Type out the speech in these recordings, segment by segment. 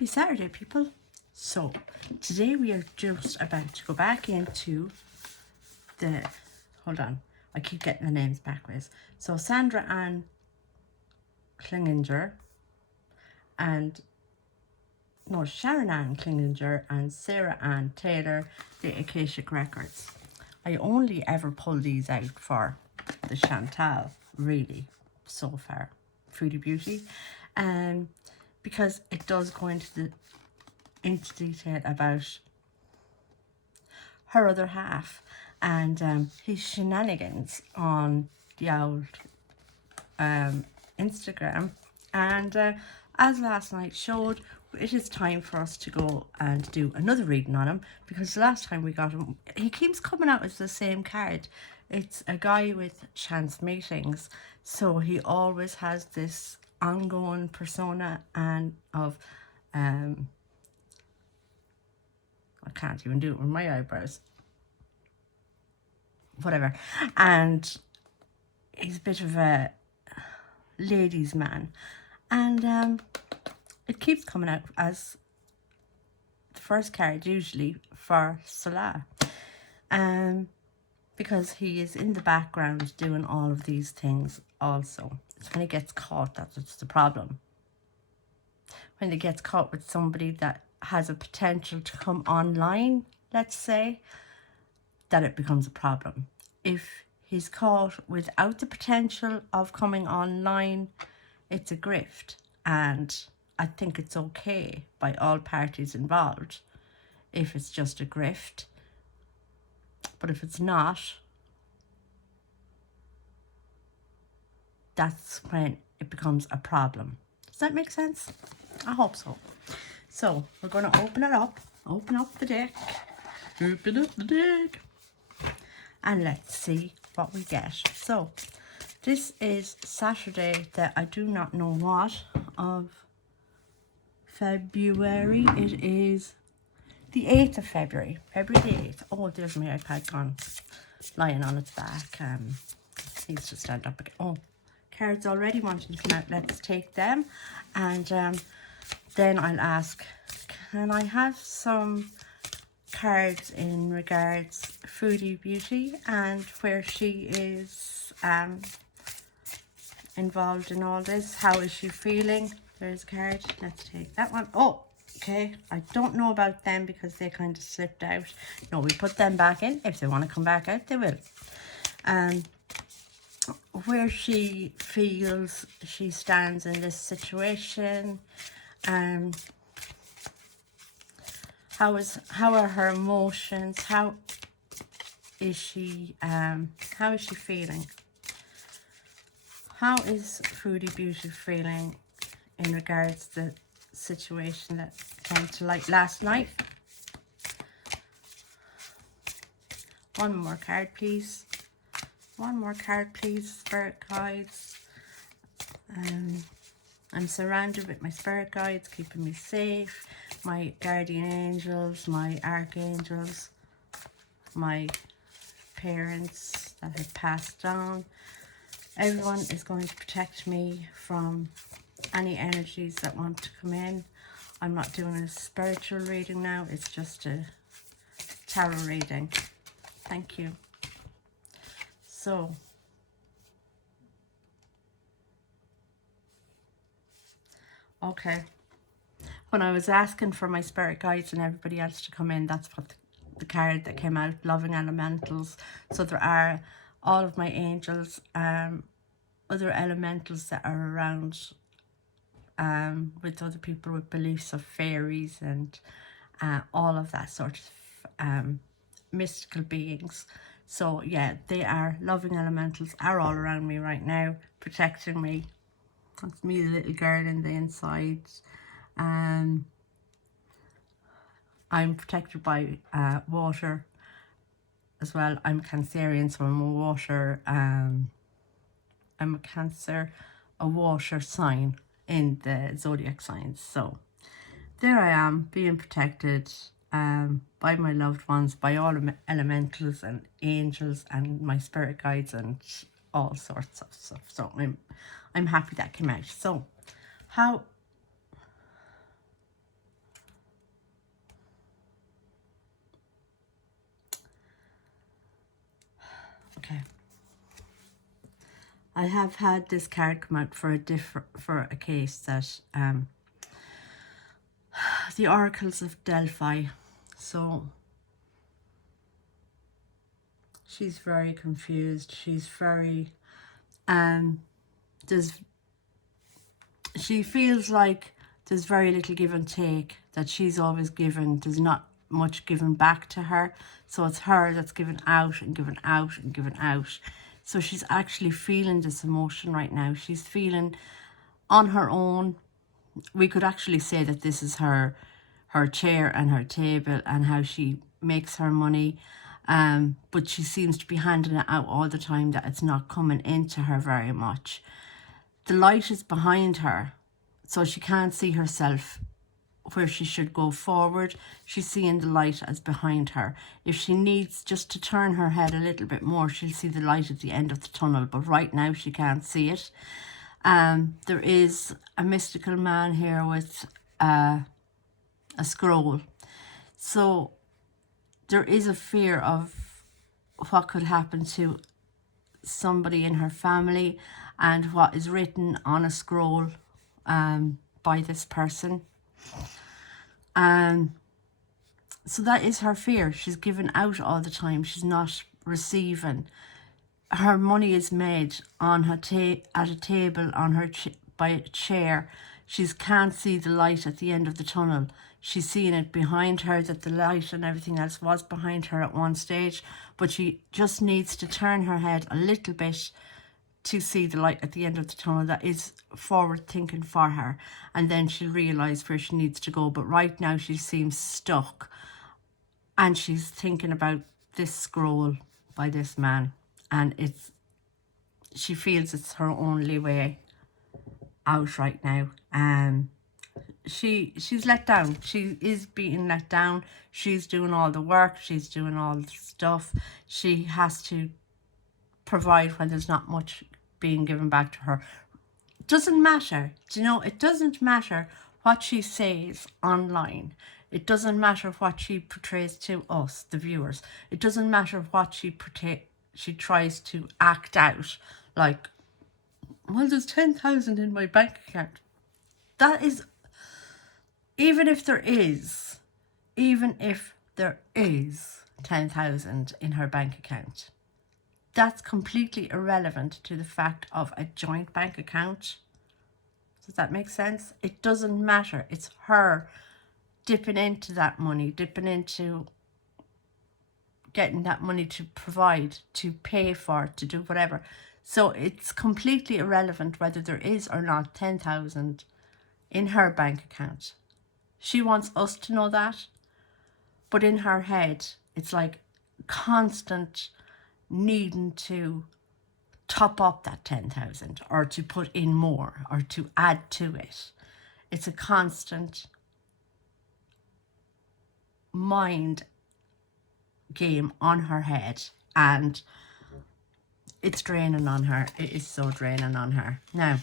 Happy Saturday, people. So today we are just about to go back into the, hold on, I keep getting the names backwards. So Sandra Ann Klinginger and, no, Sharon Ann Klinginger and Sarah Ann Taylor, the Akashic Records. I only ever pull these out for the Chantal, really, so far, Foodie Beauty, because it does go into detail about her other half and his shenanigans on the old Instagram. And as last night showed, it is time for us to go and do another reading on him, because the last time we got him, he keeps coming out as the same card. It's a guy with chance meetings, so he always has this ongoing persona and of I can't even do it with my eyebrows. Whatever. And he's a bit of a ladies' man. And it keeps coming out as the first card, usually, for Salah. Because he is in the background doing all of these things also. It's when he gets caught that's the problem. When he gets caught with somebody that has a potential to come online, let's say, that it becomes a problem. If he's caught without the potential of coming online, it's a grift, and I think it's okay by all parties involved if it's just a grift. But if it's not, that's when it becomes a problem. Does that make sense? I hope so. So we're going to open it up. Open up the deck. Open up the deck. And let's see what we get. So this is Saturday, that I do not know what of February. It is the 8th of February. February the 8th. Oh, there's my iPad gone, lying on its back. Needs to stand up again. Oh, cards already wanting to come out. Let's take them. And then I'll ask, can I have some cards in regards Foodie Beauty and where she is involved in all this? How is she feeling? There's a card. Let's take that one. Oh, okay. I don't know about them because they kind of slipped out. No, we put them back in. If they want to come back out, they will. Where she feels she stands in this situation. How are her emotions? How is she feeling? How is Foodie Beauty feeling in regards to the situation that came to light last night? One more card, please. One more card, please, Spirit Guides. I'm surrounded with my Spirit Guides, keeping me safe. My guardian angels, my archangels, my parents that have passed on. Everyone is going to protect me from any energies that want to come in. I'm not doing a spiritual reading now. It's just a tarot reading. Thank you. So, okay. When I was asking for my spirit guides and everybody else to come in, that's what the card that came out, Loving Elementals. So there are all of my angels, other elementals that are around with other people with beliefs of fairies and all of that sort of mystical beings. So yeah, they are loving elementals, are all around me right now, protecting me. That's me, the little girl in the inside. I'm protected by water as well. I'm Cancerian, so I'm a water. I'm a Cancer, a water sign in the zodiac signs. So there I am, being protected by my loved ones, by all elementals and angels and my spirit guides and all sorts of stuff. So I'm happy that came out. So how Okay. I have had this card come out for a case that the oracles of Delphi. So she's very confused. She's very she feels like there's very little give and take, that she's always given. There's not much given back to her. So it's her that's given out and given out and given out. So she's actually feeling this emotion right now. She's feeling on her own. We could actually say that this is her chair and her table and how she makes her money. But she seems to be handing it out all the time, that it's not coming into her very much. The light is behind her, so she can't see herself where she should go forward. She's seeing the light as behind her. If she needs just to turn her head a little bit more, she'll see the light at the end of the tunnel, but right now she can't see it. There is a mystical man here with a scroll. So there is a fear of what could happen to somebody in her family and what is written on a scroll by this person. So that is her fear. She's giving out all the time. She's not receiving. Her money is made on her at a table on her by a chair. She can't see the light at the end of the tunnel. She's seeing it behind her, that the light and everything else was behind her at one stage, but she just needs to turn her head a little bit to see the light at the end of the tunnel. That is forward thinking for her, and then she'll realise where she needs to go. But right now she seems stuck, and she's thinking about this scroll by this man, and she feels it's her only way out right now. She's let down. She is being let down. She's doing all the work. She's doing all the stuff. She has to provide when there's not much being given back to her. Doesn't matter. Do you know, it doesn't matter what she says online. It doesn't matter what she portrays to us, the viewers. It doesn't matter what she tries to act out like, well, there's 10,000 in my bank account. That is, even if there is 10,000 in her bank account, that's completely irrelevant to the fact of a joint bank account. Does that make sense? It doesn't matter. It's her dipping into that money, dipping into getting that money to provide, to pay for, to do whatever. So it's completely irrelevant whether there is or not 10,000 in her bank account. She wants us to know that, but in her head, it's like constant needing to top up that 10,000 or to put in more or to add to it. It's a constant mind game on her head, and it's draining on her. It is so draining on her. Now,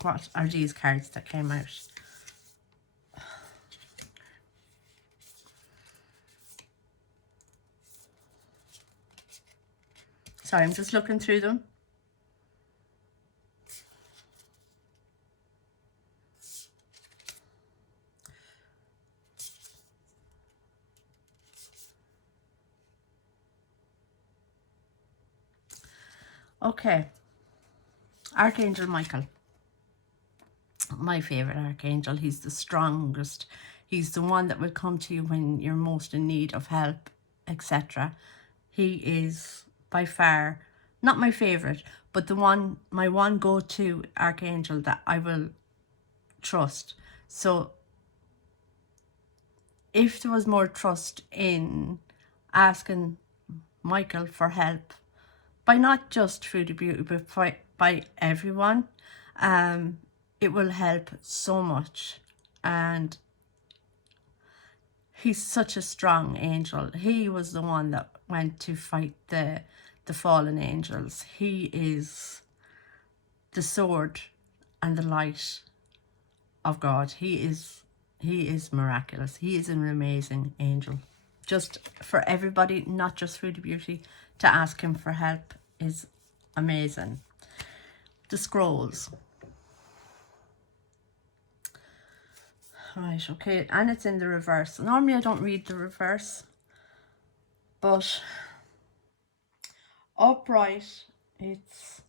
what are these cards that came out? Sorry, I'm just looking through them. Okay. Archangel Michael. My favourite archangel. He's the strongest. He's the one that will come to you when you're most in need of help, etc. He is by far not my favourite, but my one go-to archangel that I will trust. So if there was more trust in asking Michael for help, by not just Foodie Beauty, but by everyone, it will help so much. And he's such a strong angel. He was the one that went to fight the fallen angels. He is the sword and the light of God. He is miraculous. He is an amazing angel. just for everybody, not just Foodie Beauty, to ask him for help is amazing. The scrolls. Right, okay, and it's in the reverse. Normally I don't read the reverse, but upright, it's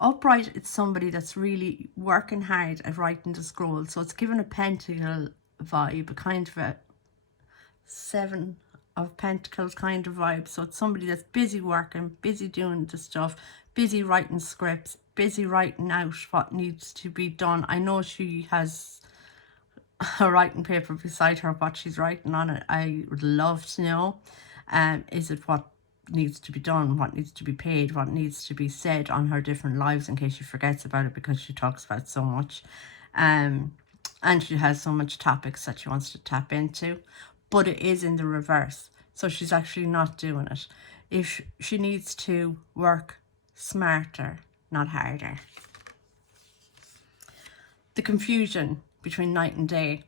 upright, it's somebody that's really working hard at writing the scroll. So it's given a pentacle vibe, a kind of a 7 of pentacles kind of vibe. So it's somebody that's busy working, busy doing the stuff, busy writing scripts, busy writing out what needs to be done. I know she has a writing paper beside her, what she's writing on it. I would love to know, is it what needs to be done, what needs to be paid, what needs to be said on her different lives, in case she forgets about it because she talks about so much. And she has so much topics that she wants to tap into, but it is in the reverse. So she's actually not doing it. If she needs to work smarter, not harder. The confusion between night and day.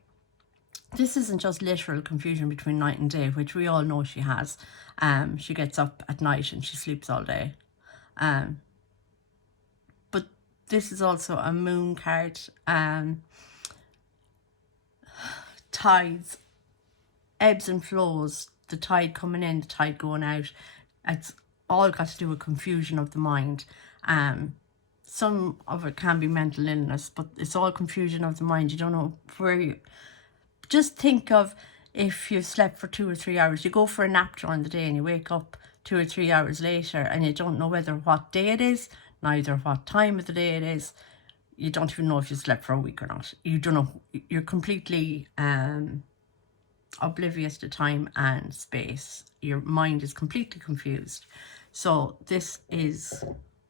This isn't just literal confusion between night and day, which we all know she has. She gets up at night and she sleeps all day. But this is also a moon card. Tides, ebbs and flows, the tide coming in, the tide going out. It's all got to do with confusion of the mind. Some of it can be mental illness, but it's all confusion of the mind. You don't know where you... Just think of if you slept for 2 or 3 hours. You go for a nap during the day and you wake up 2 or 3 hours later and you don't know whether what day it is, neither what time of the day it is. You don't even know if you slept for a week or not. You don't know. You're completely oblivious to time and space. Your mind is completely confused. So this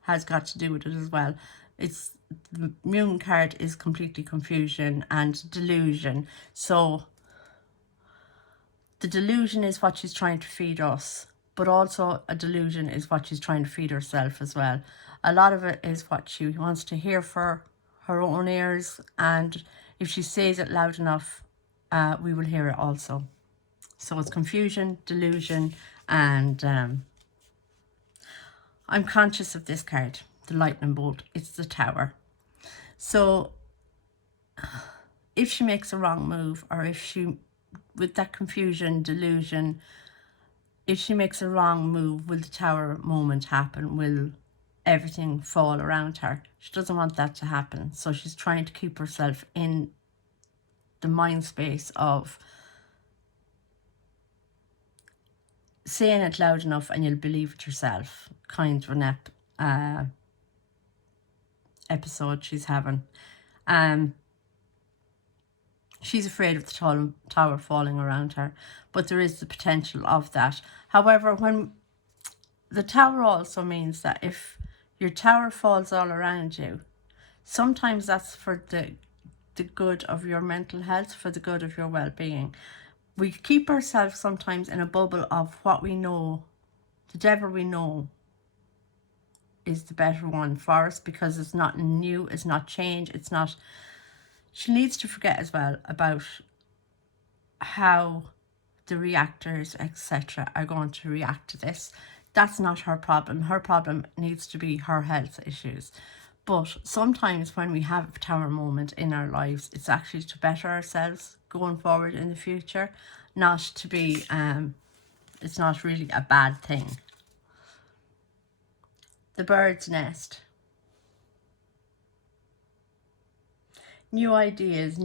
has got to do with it as well. It's the moon card is completely confusion and delusion. So the delusion is what she's trying to feed us, but also a delusion is what she's trying to feed herself as well. A lot of it is what she wants to hear for her own ears, and if she says it loud enough, we will hear it also. So it's confusion, delusion, and I'm conscious of this card, the lightning bolt. It's the Tower. So if she makes a wrong move, or if she, with that confusion, delusion, if she makes a wrong move, will the Tower moment happen? Will everything fall around her? She doesn't want that to happen. So she's trying to keep herself in the mind space of saying it loud enough and you'll believe it yourself, kind of an episode she's having. She's afraid of the tower falling around her, but there is the potential of that. However, when the tower also means that if your tower falls all around you, sometimes that's for the good of your mental health, for the good of your well-being. We keep ourselves sometimes in a bubble of what we know, the devil we know is the better one for us, because it's not new, it's not change, it's not... She needs to forget as well about how the reactors, etc., are going to react to this. That's not her problem. Her problem needs to be her health issues. But sometimes when we have a tower moment in our lives, it's actually to better ourselves going forward in the future, not to be, it's not really a bad thing. The bird's nest. New ideas,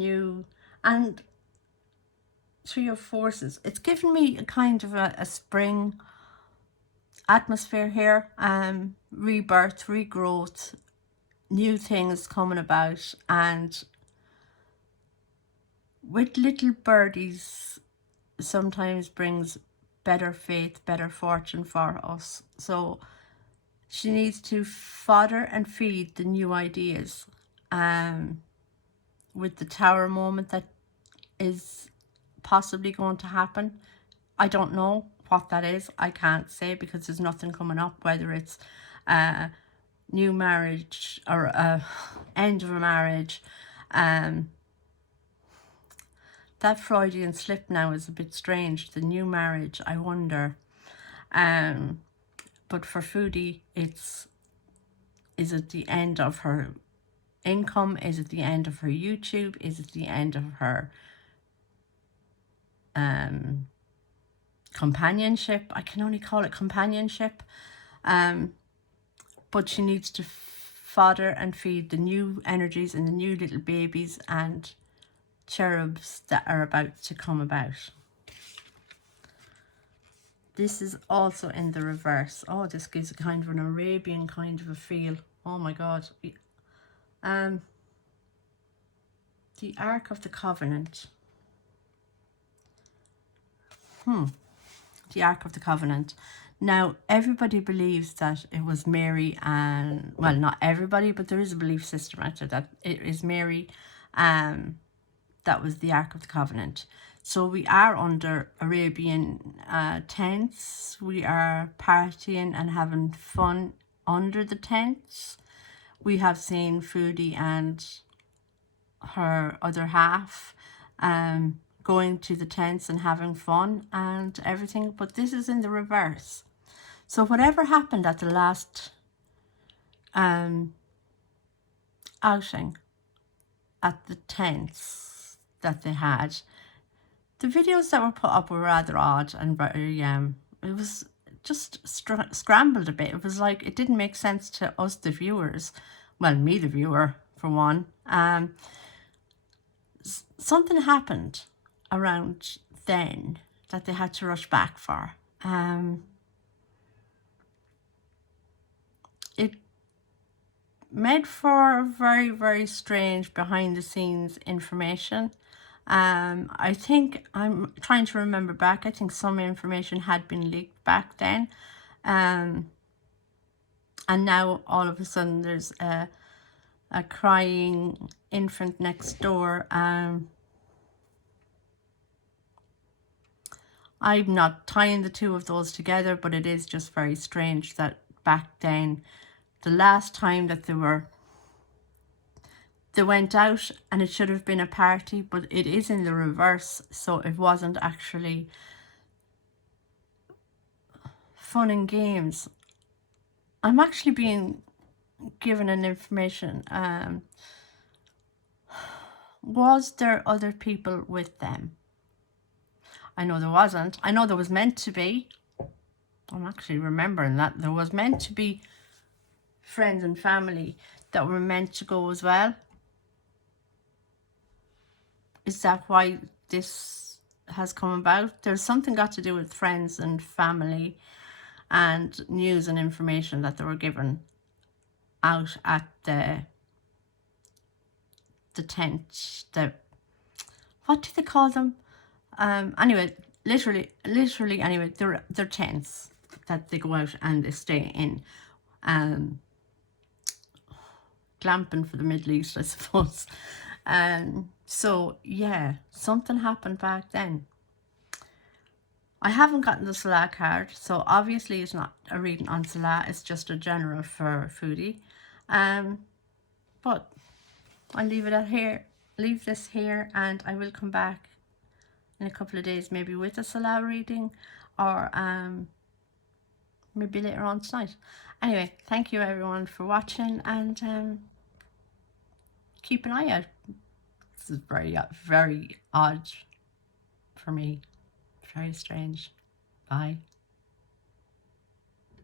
and Three of Forces. It's given me a kind of a spring atmosphere here. Rebirth, regrowth, new things coming about, and with little birdies sometimes brings better faith, better fortune for us. So she needs to fodder and feed the new ideas. With the tower moment that is possibly going to happen, I don't know what that is. I can't say, because there's nothing coming up, whether it's new marriage or end of a marriage, that Freudian slip now is a bit strange. The new marriage, I wonder. But for Foodie, is it the end of her income? Is it the end of her YouTube? Is it the end of her companionship? I can only call it companionship. But she needs to fodder and feed the new energies and the new little babies and cherubs that are about to come about. This is also in the reverse. Oh, this gives a kind of an Arabian kind of a feel. Oh my God. The Ark of the Covenant. The Ark of the Covenant. Now, everybody believes that it was Mary and, well, not everybody, but there is a belief system out there that it is Mary that was the Ark of the Covenant. So we are under Arabian tents. We are partying and having fun under the tents. We have seen Foodie and her other half going to the tents and having fun and everything, but this is in the reverse. So whatever happened at the last outing at the tents that they had, the videos that were put up were rather odd and very it was just scrambled a bit. It was like it didn't make sense to us, the viewers. Well, me, the viewer, for one. Something happened around then that they had to rush back for. It made for very, very strange behind the scenes information. I think, I'm trying to remember back, I think some information had been leaked back then. And now all of a sudden there's a crying infant next door. I'm not tying the two of those together, but it is just very strange that back then, the last time that they went out, and it should have been a party, but it is in the reverse, so it wasn't actually fun and games. I'm actually being given an information. Was there other people with them? I know there wasn't. I know there was meant to be. I'm actually remembering that. There was meant to be friends and family that were meant to go as well. Is that why this has come about? There's something got to do with friends and family and news and information that they were given out at the tent. What do they call them? Anyway, literally anyway, they're tents that they go out and they stay in. Glamping for the Middle East, I suppose. So yeah, something happened back then. I haven't gotten the Salah card, so obviously it's not a reading on Salah, it's just a general for Foodie. But I'll leave it at here, leave this here, and I will come back in a couple of days, maybe with a Salah reading, or maybe later on tonight. Anyway, thank you everyone for watching, and keep an eye out. This is very, very odd for me. Very strange. Bye.